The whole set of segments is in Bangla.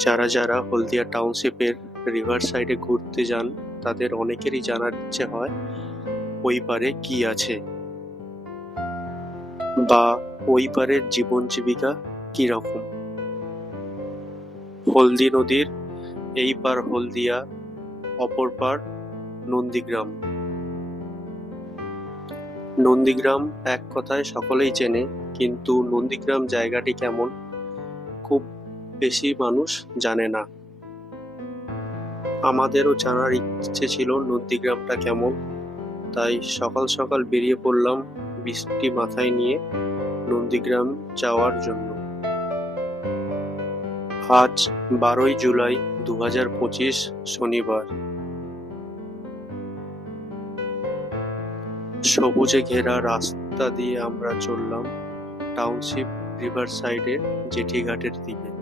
যারা যারা হলদিয়া টাউনশিপের রিভার সাইডে ঘুরতে যান, তাদের অনেকেরই জানার ইচ্ছে হয়, ওই পারে কি আছে? বা ওই পারের জীবন জীবিকা রকম? হলদি নদীর এই পার হলদিয়া, অপর পার নন্দীগ্রাম। নন্দীগ্রাম এক কথায় সকলেই চেনে, কিন্তু নন্দীগ্রাম জায়গাটি কেমন? খুব বেশি মানুষ জানে না। আমাদেরও জানার ইচ্ছে ছিল নন্দীগ্রামটা কেমন। তাই সকাল সকাল বেরিয়ে পড়লাম বৃষ্টি মাথায় নিয়ে নন্দীগ্রাম যাওয়ার জন্য। আজ বারোই জুলাই দু পঁচিশ শনিবার। সবুজে ঘেরা রাস্তা দিয়ে আমরা চললাম টাউনশিপ রিভার সাইডের জেঠিঘাটের দিকে।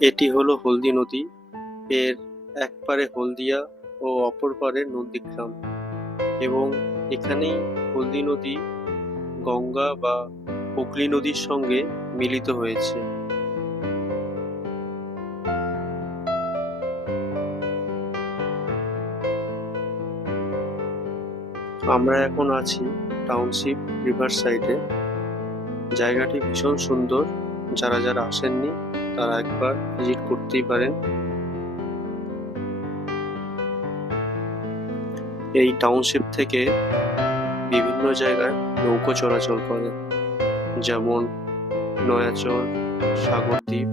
এটি হলো হলদি নদী। এর এক পারে হলদিয়া ও অপর পারে নন্দীগ্রাম। এবং এখানেই হলদি নদী, গঙ্গা বা হুগলি নদীর সঙ্গে মিলিত হয়েছে। আমরা এখন আছি টাউনশিপ রিভার সাইডে। জায়গাটি ভীষণ সুন্দর। যারা যারা আসেননি তারা একবার ভিজিট করতেই পারেন। এই টাউনশিপ থেকে বিভিন্ন জায়গায় নৌকো চলাচল করে, যেমন নয়াচর, সাগরদ্বীপ।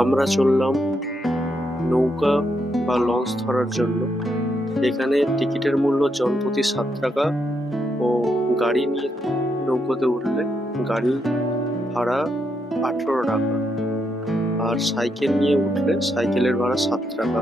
আমরা চললাম নৌকা বা লঞ্চ ধরার জন্য। এখানে টিকিটের মূল্য জনপ্রতি সাত টাকা ও গাড়ি নিয়ে নৌকোতে উঠলে গাড়ি ভাড়া আঠেরো টাকা। আর সাইকেল নিয়ে উঠলে সাইকেলের ভাড়া সাত টাকা।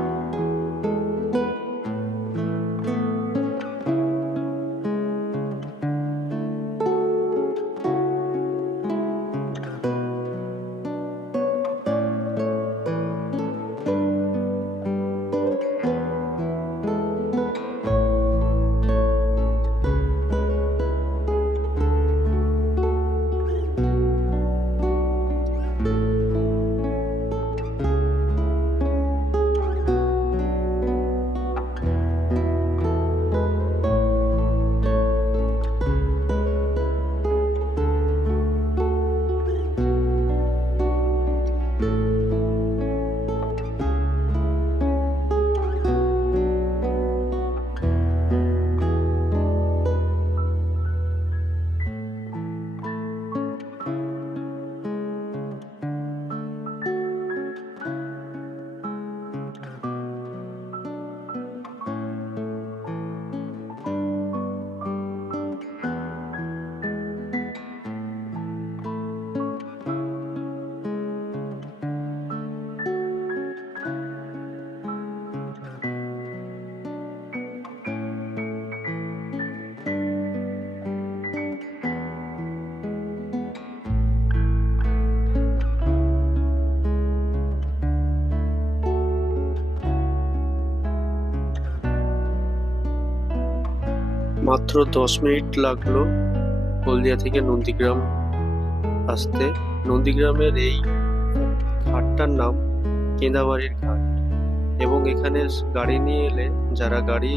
মাত্র দশ মিনিট লাগল হলদিয়া থেকে নন্দীগ্রাম আসতে। নন্দীগ্রামের এই ঘাটটার নাম কেন্দাবাড়ির ঘাট। এবং এখানে গাড়ি নিয়ে এলে, যারা গাড়ি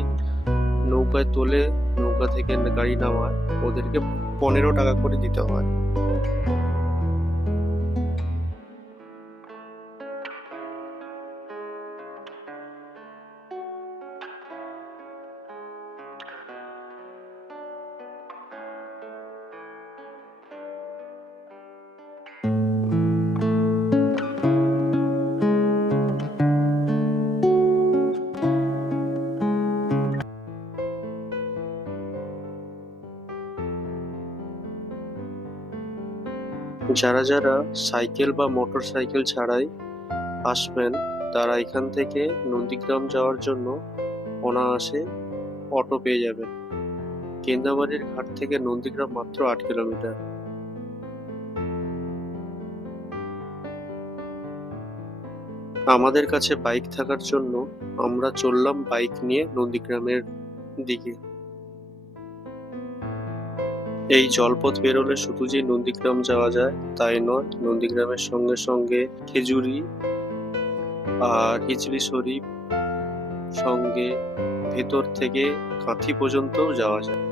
নৌকায় তোলে, নৌকা থেকে গাড়ি নামায়, ওদেরকে পনেরো টাকা করে দিতে হয়। যারা যারা সাইকেল বা মোটর সাইকেল ছাড়াই আসবেন, তারা এখান থেকে নন্দীগ্রাম যাওয়ার জন্য অনায়াসে অটো পেয়ে যাবেন। কেন্দাবাড়ির ঘাট থেকে নন্দীগ্রাম মাত্র আট কিলোমিটার। আমাদের কাছে বাইক থাকার জন্য আমরা চললাম বাইক নিয়ে নন্দীগ্রামের দিকে। এই জলপথ বেরোলে শুধু যে নন্দীগ্রাম যাওয়া যায়, তাই নয়, নন্দীগ্রামের সঙ্গে সঙ্গে খেজুরি আর হিচড়ি শরীফ সঙ্গে ভেতর থেকে কাঁথি পর্যন্ত যাওয়া যায়।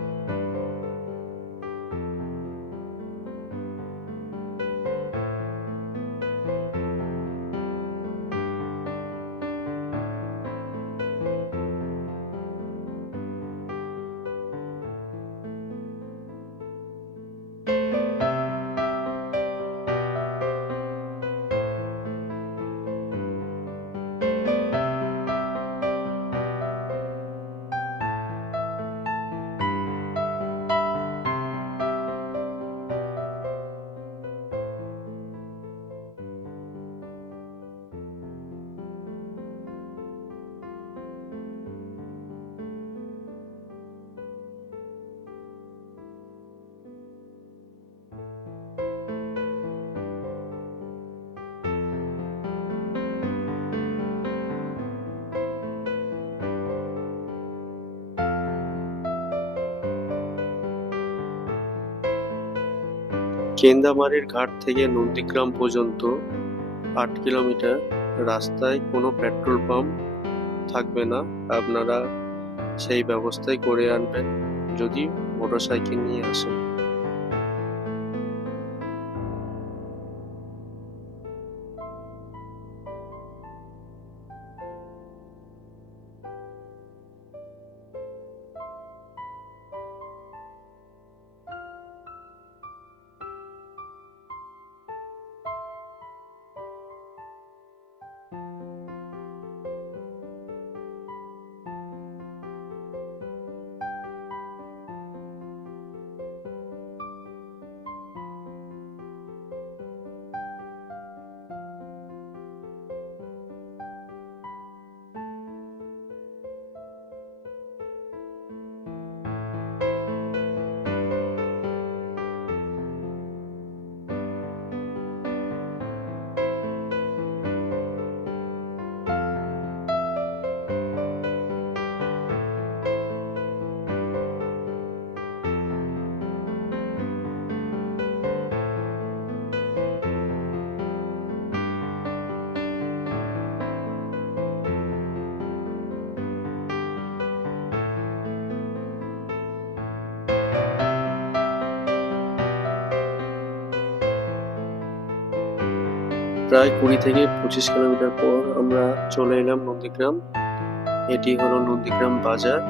কেন্দামারির ঘাট থেকে নন্দীগ্রাম পর্যন্ত আট কিলোমিটার রাস্তায় কোনো পেট্রোল পাম্প থাকবে না। আপনারা সেই ব্যবস্থায় করে আনবেন। যদি মোটরসাইকেল নিয়ে আসেন। প্রায় কুড়ি থেকে পঁচিশ কিলোমিটার পর আমরা চলে এলাম নন্দীগ্রাম। এটি হলো নন্দীগ্রাম বাজার।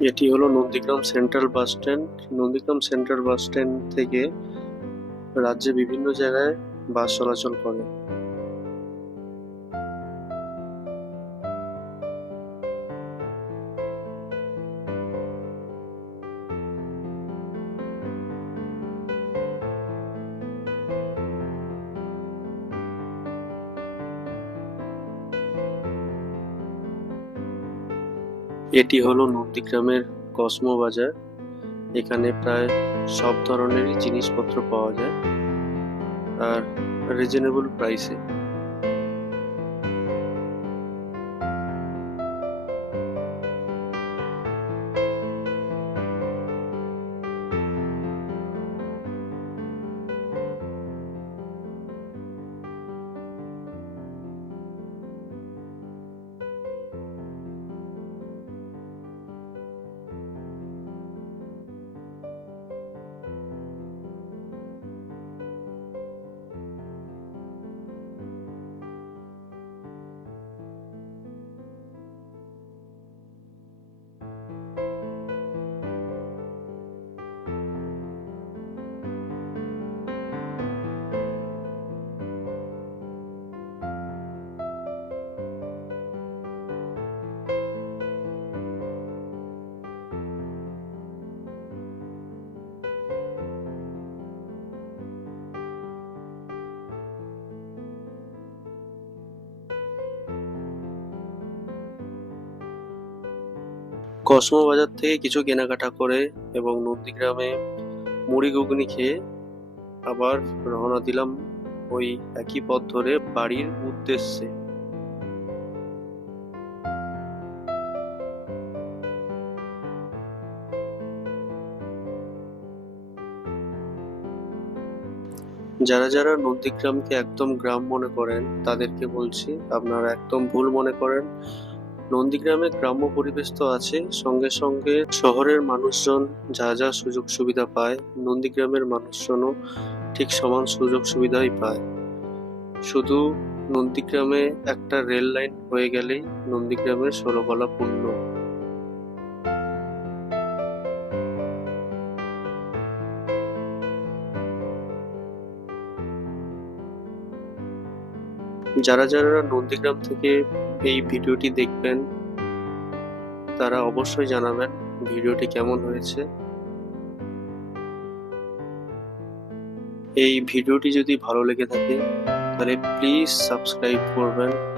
এটি হলো Nandigram central bus stand. Nandigram central bus stand থেকে রাজ্যে বিভিন্ন জায়গায় বাস চলাচল করে। এটি হলো নন্দীগ্রামের কসমো বাজার। এখানে প্রায় সব ধরনেরই জিনিসপত্র পাওয়া যায়। আর রিজনেবল প্রাইসে কসমো বাজার থেকে কিছু কেনাকাটা করে এবং নন্দীগ্রামে মুড়ি ঘুগনি খেয়ে আবার রওনা দিলাম ওই একই পথ ধরে বাড়ির উদ্দেশ্যে। যারা যারা নন্দীগ্রামকে একদম গ্রাম মনে করেন, তাদেরকে বলছি আপনারা একদম ভুল মনে করেন। নন্দীগ্রামে গ্রাম্য পরিবেশ তো আছে। সঙ্গে সঙ্গে শহরের মানুষজন যা যা সুযোগ সুবিধা পায়, নন্দীগ্রামের মানুষজনও ঠিক সমান সুযোগ সুবিধাই পায়। শুধু নন্দীগ্রামে একটা রেল লাইন হয়ে গেলেই নন্দীগ্রামের ষোলকলা পূর্ণ। যারা যারা নন্দীগ্রাম থেকে এই ভিডিওটি দেখবেন, তারা অবশ্যই জানাবেন ভিডিওটি কেমন হয়েছে। এই ভিডিওটি যদি ভালো লেগে থাকে, তাহলে প্লিজ সাবস্ক্রাইব করবেন।